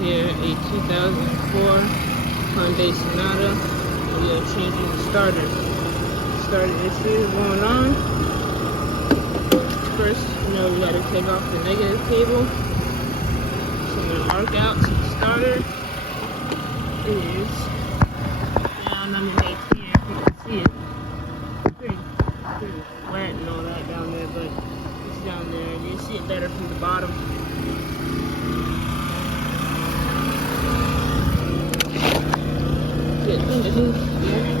here a 2004 Hyundai Sonata. And we are changing the starter. Starter issue going on. First, we gotta take off the negative cable. So I'm gonna arc out to the starter. It is down underneath here, if you can see it. Pretty wet and all that down there, but it's down there, and you see it better from the bottom. Get underneath here.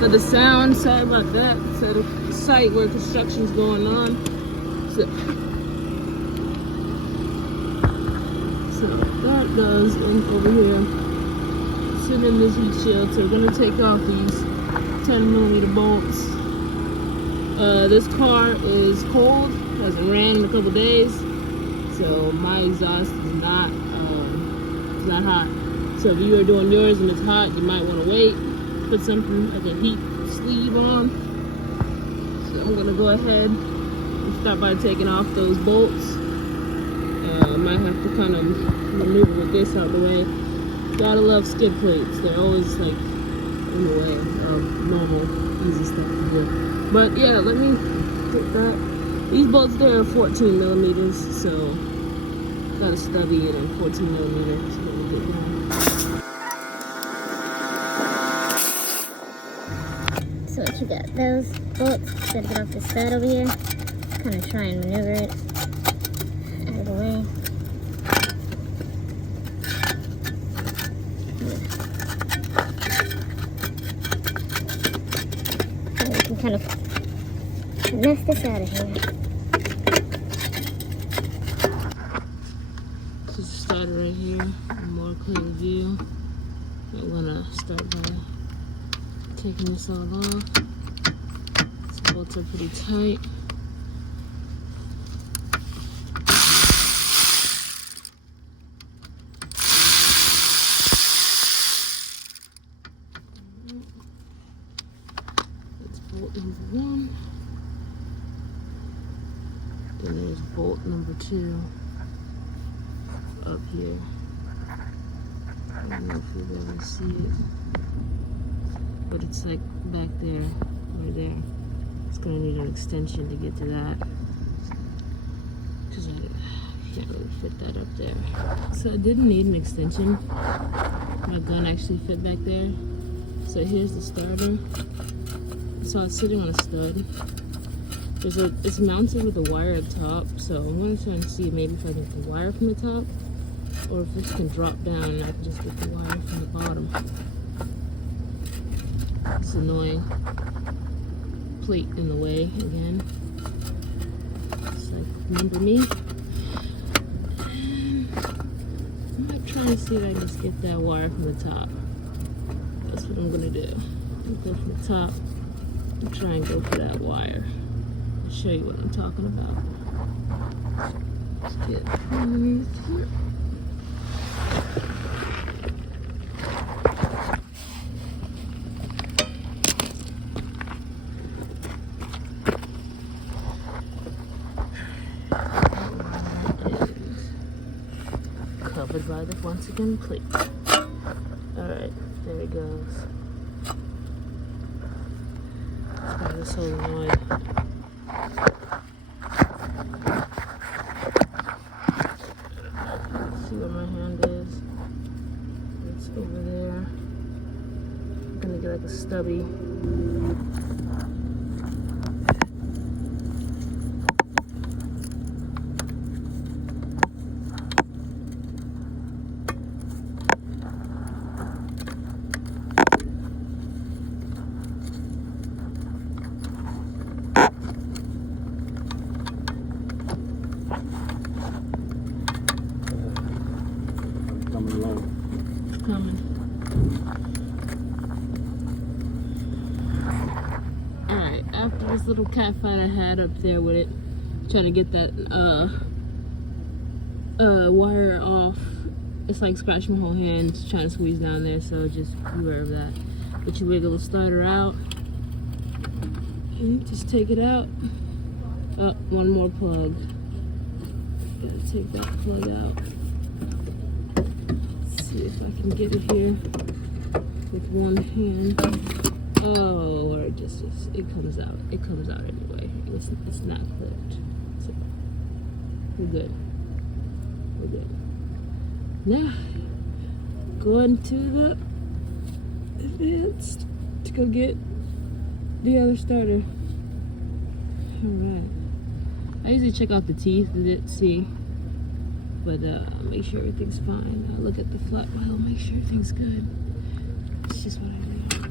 For the sound, sorry about that. It's at a site where construction's going on. So that goes in over here. Sitting in this heat shield. So we're gonna take off these 10mm bolts. This car is cold, hasn't ran in a couple days, so my exhaust is not hot. So if you are doing yours and it's hot, you might want to wait. Put something like a heat sleeve on. So I'm gonna go ahead and start by taking off those bolts. I might have to kind of maneuver with this out the way. Gotta love skid plates. They're always like in the way of normal, easy stuff to do. But yeah, let me get that. These bolts there are 14mm, so got a stubby and a 14mm. So let me get that. So what you got? Those bolts. Gotta get off the stud over here. Kind of try and maneuver it out of the way. And we can kind of mess this out of here. This is the starter right here. A more clear view. I'm gonna start by taking this all off. These bolts are pretty tight. That's bolt number 1. Then there's bolt number 2 up here. I don't know if you'll be able to see it, but it's like back there, right there. It's gonna need an extension to get to that, because I can't really fit that up there. So I didn't need an extension. My gun actually fit back there. So here's the starter. So it's sitting on a stud. It's mounted with a wire up top, so I'm gonna try and see maybe if I can get the wire from the top, or if this can drop down and I can just get the wire from the bottom. It's annoying. Plate in the way again. It's like, remember me? And I might try and see if I can just get that wire from the top. That's what I'm gonna do. I'll go from the top and try and go for that wire. I'll show you what I'm talking about. Let's get underneath here. Covered by the once again plate. Alright, there it goes. This solenoid. See where my hand is? It's over there. I'm gonna get like a stubby. Coming. Alright, after this little cat fight I had up there with it, trying to get that wire off, it's like scratching my whole hand trying to squeeze down there, so just beware of that. But you wiggle the starter out and just take it out. Oh, one more plug. Gotta take that plug out. can get it here with one hand. Oh, or it comes out. It comes out anyway. It's not clipped. So we're good. We're good. Now, going to the advanced to go get the other starter. Alright. I usually check out the teeth to see, but make sure everything's fine. I look at the flat well, make sure everything's good. It's just what I do.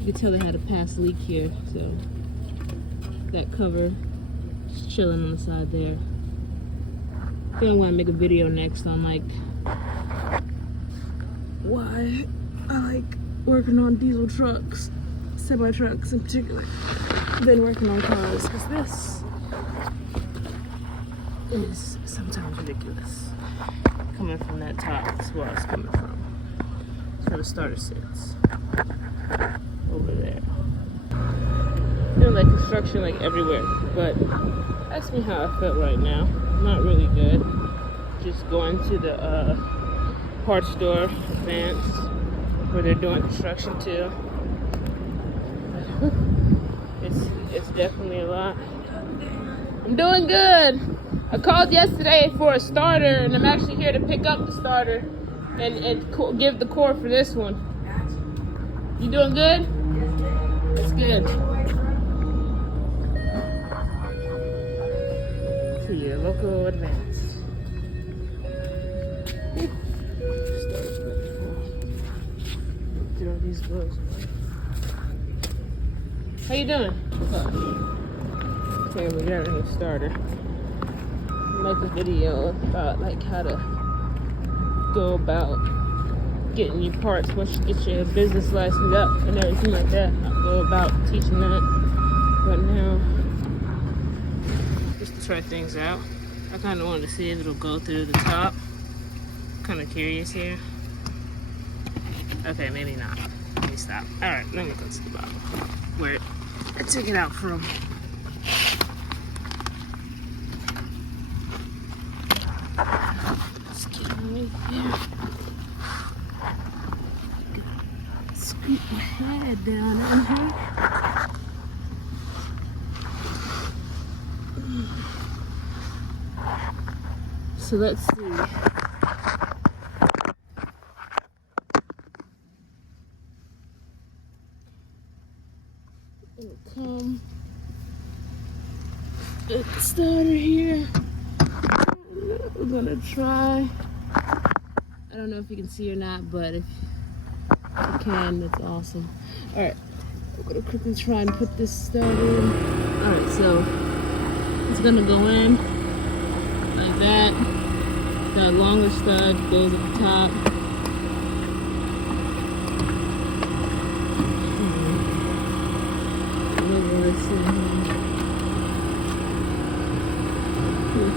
You can tell they had a past leak here, so that cover is chilling on the side there. I think I'm gonna make a video next on like why I like working on diesel trucks, semi trucks in particular, than working on cars, because this is sometimes ridiculous. Coming from that top, that's where it's coming from. That's where the starter sits. Over there. Feeling like construction like everywhere, but ask me how I felt right now. Not really good. Just going to the parts store, Vance, where they're doing construction too. It's definitely a lot. I'm doing good. I called yesterday for a starter, and I'm actually here to pick up the starter and give the core for this one. You doing good? That's good. To your local advance. Throw these gloves away. How you doing? Okay, we're getting a starter. Make a video about like how to go about getting your parts once you get your business license up and everything like that. I'll go about teaching that. But now, just to try things out. I kind of wanted to see if it'll go through the top. Kind of curious here. Okay, maybe not. Let me stop. All right, let me go to the bottom where I took it out from. Let's get right there. Scoop my head down in here. So let's see. It'll come. The starter here. We're gonna try. I don't know if you can see or not, but if you can, that's awesome. Alright, we're gonna quickly try and put this starter in. Alright, so it's gonna go in like that. The longer stud goes at the top.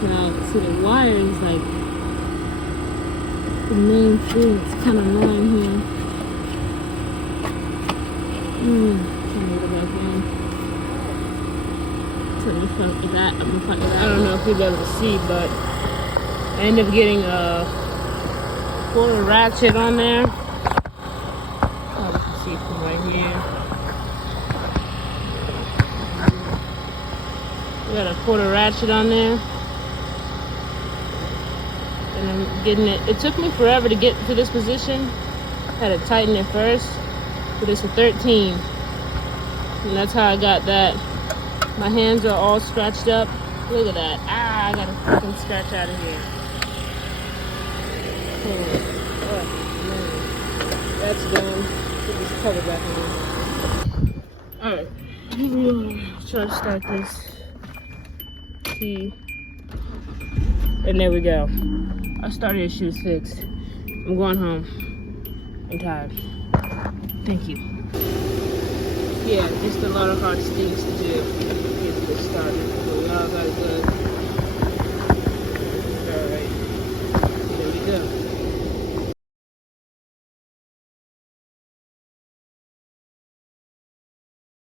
Now, see the wire is like the main thing. It's kind of annoying here. Trying to get it back in. So I'm gonna fight with that. I don't know if you'll be able to see, but I ended up getting a full ratchet on there. Probably can see from right here. We got a quarter ratchet on there. And I'm getting it. It took me forever to get to this position. Had to tighten it first. But it's a 13. And that's how I got that. My hands are all scratched up. Look at that. Ah, I got a freaking scratch out of here. Oh, man. That's done. Put this cover back in. Alright. Here we are. Try to start this key. And there we go. Our starter issue is fixed. I'm going home. I'm tired. Thank you. Yeah, just a lot of hard things to do.